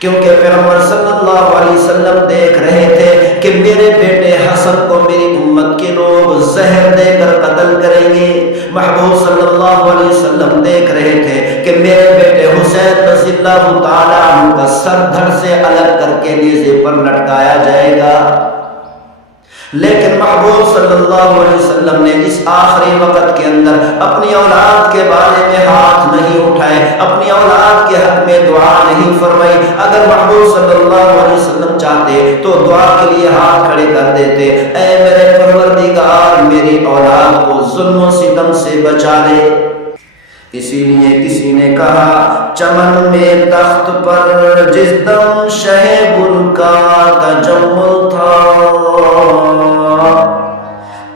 کیونکہ پیغمبر صلی اللہ علیہ وسلم دیکھ رہے تھے کہ میرے بیٹے حسن کو میری امت کے لوگ زہر دے کر قتل کریں گے۔ محبوب صلی اللہ علیہ وسلم دیکھ رہے تھے کہ میرے بیٹے حسین رضی اللہ تعالیٰ عنہ کا سر دھڑ سے الگ کر کے نیزے پر لٹکایا جائے گا۔ لیکن محبوب صلی اللہ علیہ وسلم نے اس آخری وقت کے اندر اپنی اولاد کے بارے میں ہاتھ نہیں اٹھائے، اپنی اولاد کے حق میں دعا نہیں فرمائی۔ اگر محبوب صلی اللہ علیہ وسلم چاہتے تو دعا کے لیے ہاتھ کھڑے کر دیتے، اے میرے پروردگار میری اولاد کو ظلم و ستم سے بچا لے۔ اسی لیے کسی نے کہا چمن میں تخت پر جس دم شہ گل کا تجمل تھا،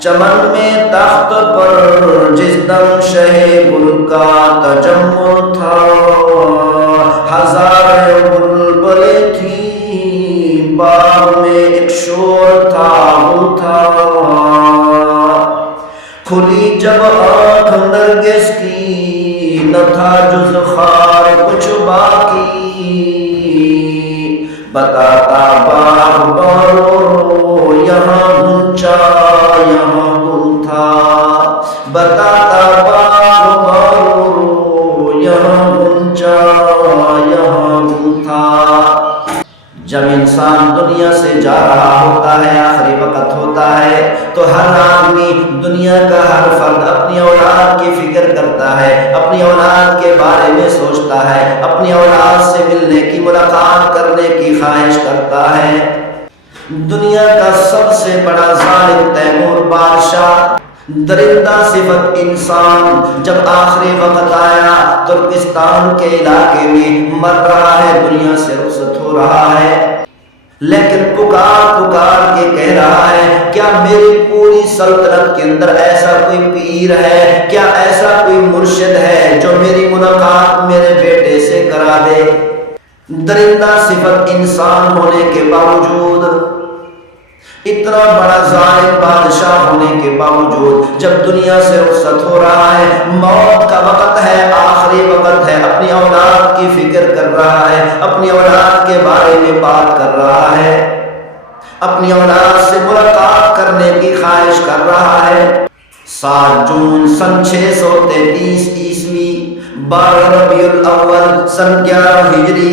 چمن میں تخت پر جس دم شہ گل کا تجمل تھا، ہزار بلبلیں تھی باغ میں ایک شور تھا گل تھا، کھلی جب آنکھ نرگس کی نہ تھا جز خار کچھ باقی، بتاتا باغ بارو یہاں گنچا یہاں گل تھا، بتاتا باغ بارو یہاں گنچا یہاں گل تھا۔ جب انسان دنیا سے جا رہا ہوتا ہے، آخری وقت ہوتا ہے، تو ہر آدمی دنیا کا ہر فرد اپنی اولاد کی فکر کرتا ہے، اپنی اولاد کے بارے میں سوچتا ہے، اپنی اولاد سے ملنے کی ملاقات کرنے کی خواہش کرتا ہے۔ دنیا کا سب سے بڑا ظالم تیمور بادشاہ، درندہ صفت انسان، جب آخری وقت آیا ترکستان کے علاقے میں مر رہا ہے، دنیا سے رخصت ہو رہا ہے، لیکن پکار پکار کے کہہ رہا ہے کیا میری پوری سلطنت کے اندر ایسا کوئی پیر ہے، کیا ایسا کوئی مرشد ہے جو میری ملاقات میرے بیٹے سے کرا دے۔ درندہ صفت انسان ہونے کے باوجود، اتنا بڑا ظالم بادشاہ ہونے کے باوجود، جب دنیا سے رخصت ہو رہا ہے، موت کا وقت ہے، آخری وقت ہے، اپنی اولاد کی فکر کر رہا ہے، اپنی اولاد کے بارے میں بات کر رہا ہے، اپنی اولاد سے ملاقات کرنے کی خواہش کر رہا ہے۔ 7 جون سن 633 عیسوی، 12 ربیع الاول سن 11 ہجری،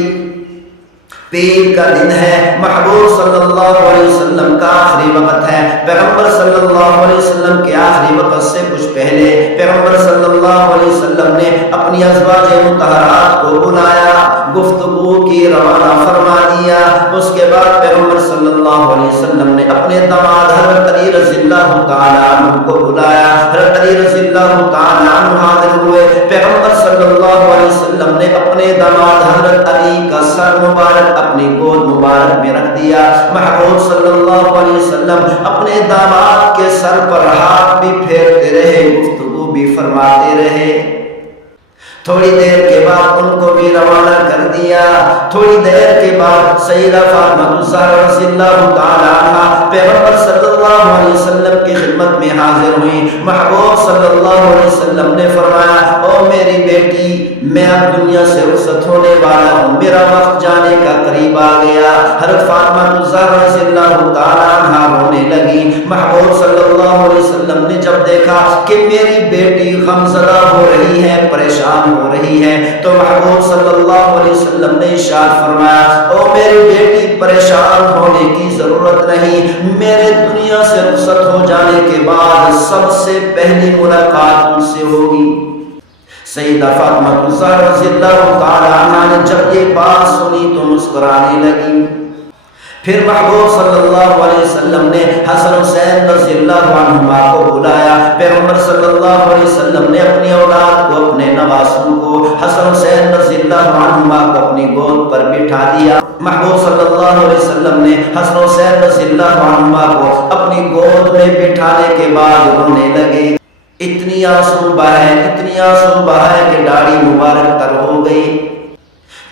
پیر کا دن ہے۔ محبوب صلی اللہ علیہ وسلم کا آخری وقت ہے۔ پیغمبر صلی اللہ علیہ وسلم کے آخری وقت سے کچھ پہلے پیغمبر صلی اللہ علیہ وسلم نے اپنی ازواج مطہرات کو بلایا، گفتگو کی، روانہ فرما دیا۔ اس کے بعد پیغمبر صلی اللہ علیہ وسلم نے اپنے داماد حضرت علی رضی اللہ تعالیٰ عنہ کو بلایا۔ حضرت علی رضی اللہ تعالیٰ عنہ حاضر ہوئے۔ پیغمبر صلی اللہ علیہ وسلم نے اپنے داماد حضرت علی کا سر مبارک اپنی گود مبارک میں رکھ دیا۔ محبوب صلی اللہ علیہ وسلم اپنے داماد کے سر پر ہاتھ بھی پھیرتے رہے، گفتگو بھی فرماتے رہے۔ تھوڑی دیر کے بعد ان کو بھی روانہ کر دیا۔ تھوڑی دیر کے بعد سیدہ فاطمہ الزہرا رضی اللہ تعالی عنہا پیغمبر صلی اللہ علیہ وسلم کی خدمت میں حاضر ہوئی۔ محبوب صلی اللہ علیہ وسلم نے فرمایا، او میری بیٹی، میں اب دنیا سے رخصت ہونے والا ہوں، میرا وقت جانے کا قریب آ گیا۔ حضرت فاطمہ الزہرا رضی اللہ تعالی عنہا رونے لگی۔ محبوب صلی اللہ علیہ وسلم نے جب دیکھا کہ میری بیٹی غمزدہ ہو رہی ہے، پریشان ہو رہی ہے، تو محبوب صلی اللہ علیہ وسلم نے ارشاد فرمایا، او میری بیٹی، پریشان ہونے کی ضرورت نہیں، میرے دنیا سے رخصت ہو جانے کے بعد سب سے پہلی ملاقات ان سے ہوگی۔ سیدہ فاطمہ الزہرا رضی اللہ تعالی عنہا نے جب یہ بات سنی تو مسکرانے لگی۔ پھر محبوب صلی اللہ علیہ وسلم نے حسن حسین رضی اللہ عنہما کو بلایا۔ پیغمبر صلی اللہ علیہ وسلم نے اپنی اولاد کو، اپنے نواسوں کو، حسن حسین رضی اللہ عنہما کو اپنی گود پر بٹھا دیا۔ محبوب صلی اللہ علیہ وسلم نے حسن حسین رضی اللہ عنہما کو اپنی گود میں بٹھانے کے بعد رونے لگے۔ اتنی آنسو بہائے کہ داڑھی مبارک تر ہو گئی،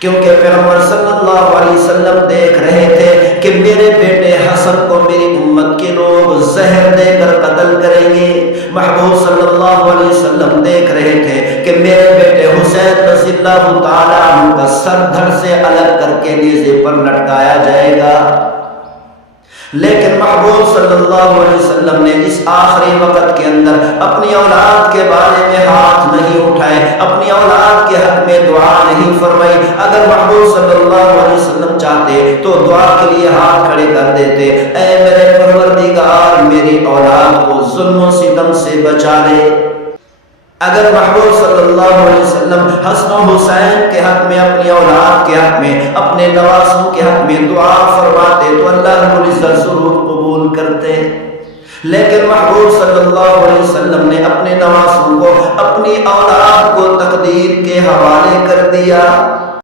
کیونکہ پیغمبر صلی اللہ علیہ وسلم دیکھ رہے تھے کہ میرے بیٹے حسن حسن کو میری امت کے لوگ زہر دے کر قتل کریں گے۔ محبوب صلی اللہ علیہ وسلم دیکھ رہے تھے کہ میرے بیٹے حسین رضی اللہ تعالیٰ عنہ کا سر دھڑ سے الگ کر کے نیزے پر لٹکایا جائے گا، لیکن محبوب صلی اللہ علیہ وسلم نے اس آخری وقت کے اندر اپنی اولاد کے بارے میں ہاتھ نہیں اٹھائے، اپنی اولاد کے حق میں دعا نہیں فرمائی۔ اگر محبوب صلی اللہ علیہ وسلم چاہتے تو دعا کے لیے ہاتھ کھڑے کر دیتے، اے میرے پروردگار میری اولاد کو ظلم و ستم سے بچا لے۔ اگر محبوب صلی اللہ علیہ وسلم حسن و حسین کے حق میں، اپنی اولاد کے حق میں، اپنے نواسوں کے حق میں دعا فرماتے تو اللہ رب العزت ضرور قبول کرتے، لیکن محبوب صلی اللہ علیہ وسلم نے اپنے نواسوں کو، اپنی اولاد کو تقدیر کے حوالے کر دیا۔